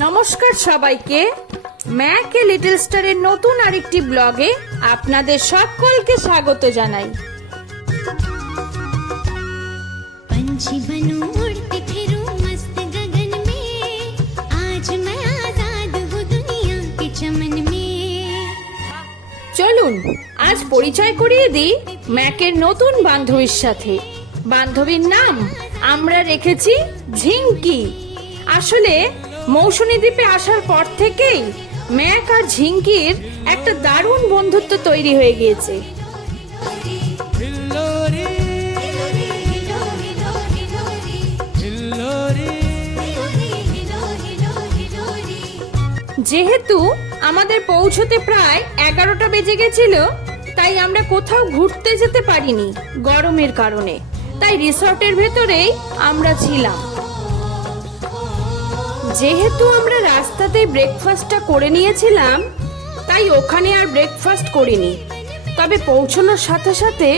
নমস্কার সবাইকে, Mac a little স্টারের নতুন আরেকটি ব্লগে আপনাদের সকলকে স্বাগত জানাই। पंछी बनूं उड़ते फिरूं मस्त गगन में, आज मैं आजाद हूँ दुनिया के चमन में। চলুন আজ পরিচয় করিয়ে দিই ম্যাকের নতুন বান্ধবীর সাথে। বান্ধবীর নাম আমরা রেখেছি ঝিঙ্কি। আসলে মৌসুমী দ্বীপে আসার পর থেকেই ম্যাক আর ঝিঙ্কির একটা দারুণ বন্ধুত্ব তৈরি হয়ে গিয়েছে। যেহেতু আমাদের পৌঁছতে প্রায় 11টা বেজে গেছিল, তাই আমরা কোথাও ঘুরতে যেতে পারিনি গরমের কারণে। তাই রিসর্টের ভেতরেই আমরা ছিলাম। যেহেতু আমরা রাস্তাতেই ব্রেকফাস্টটা করে নিয়েছিলাম, তাই ওখানে আর ব্রেকফাস্ট করিনি। তবে পৌঁছানোর সাথে সাথে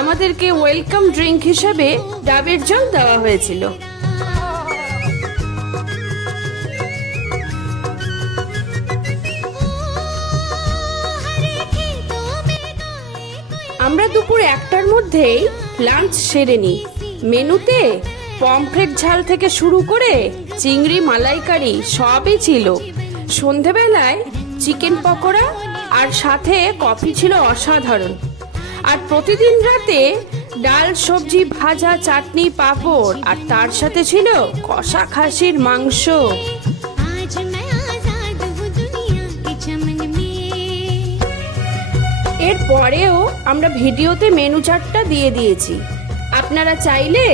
আমাদেরকে ওয়েলকাম ড্রিঙ্ক হিসেবে ডাবের জল দেওয়া হয়েছিল। আমরা দুপুর 1টার মধ্যেই লাঞ্চ সেরে নিই। মেনুতে পমফ্রেট ঝাল থেকে শুরু করে চিংড়ি মালাইকারি সবই ছিল। সন্ধেবেলায় চিকেন পকোড়া আর সাথে কফি ছিল অসাধারণ। আর প্রতিদিন রাতে ডাল, সবজি, ভাজা, চাটনি, পাঁপড় আর তার সাথে ছিল কষা খাসির মাংস। आज मैं आजाद हूँ दुनिया के चमन में। এরপরেও আমরা ভিডিওতে মেনু চার্টটা দিয়ে দিয়েছি, আপনারা চাইলে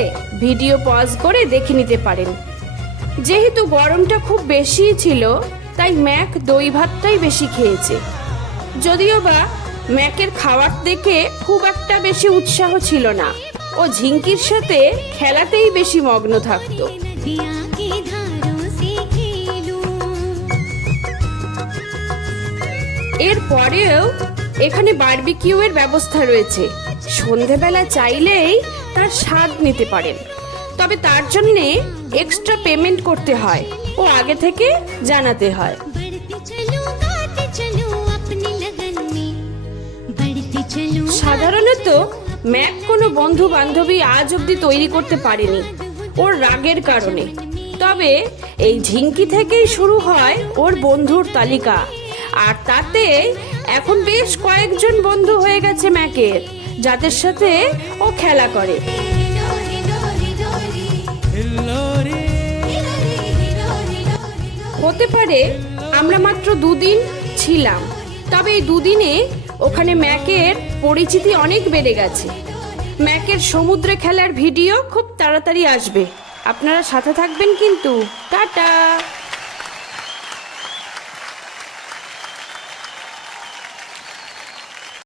ভিডিও পজ করে দেখে নিতে পারেন। যেহেতু গরমটা খুব বেশি ছিল, তাই ম্যাক দই ভাতটাই বেশি খেয়েছে। যদিও বা ম্যাকের খাওয়ার দেখে খুব একটা বেশি উৎসাহ ছিল না, ও ঝিঙ্কির সাথে খেলাতেই বেশি মগ্ন থাকতো। नदिया की धारों से खेलूं। এরপরেও এখানে বারবিকিউ এর ব্যবস্থা রয়েছে। সন্ধেবেলা চাইলেই তার স্বাদ নিতে পারেন, তবে তার জন্যে এক্সট্রা পেমেন্ট করতে হয় ও আগে থেকে জানাতে হয়। बढ़ती चलूं गाती चलूं अपनी लगन में, बढ़ती चलूं সাধারণত ম্যাক কোনো বন্ধু বান্ধবী আজ অবধি তৈরি করতে পারেনি ওর রাগের কারণে। তবে এই ঝিঙ্কি থেকেই শুরু হয় ওর বন্ধুর তালিকা। আর তাতে এখন বেশ কয়েকজন বন্ধু হয়ে গেছে ম্যাকের, যাদের সাথে ও খেলা করে। হতে পারে আমরা মাত্র 2 দিন ছিলাম, তবে এই 2 দিনে ওখানে ম্যাকের পরিচিতি অনেক বেড়ে গেছে। ম্যাকের সমুদ্রে খেলার ভিডিও খুব তাড়াতাড়ি আসবে, আপনারা সাথে থাকবেন কিন্তু। টাটা।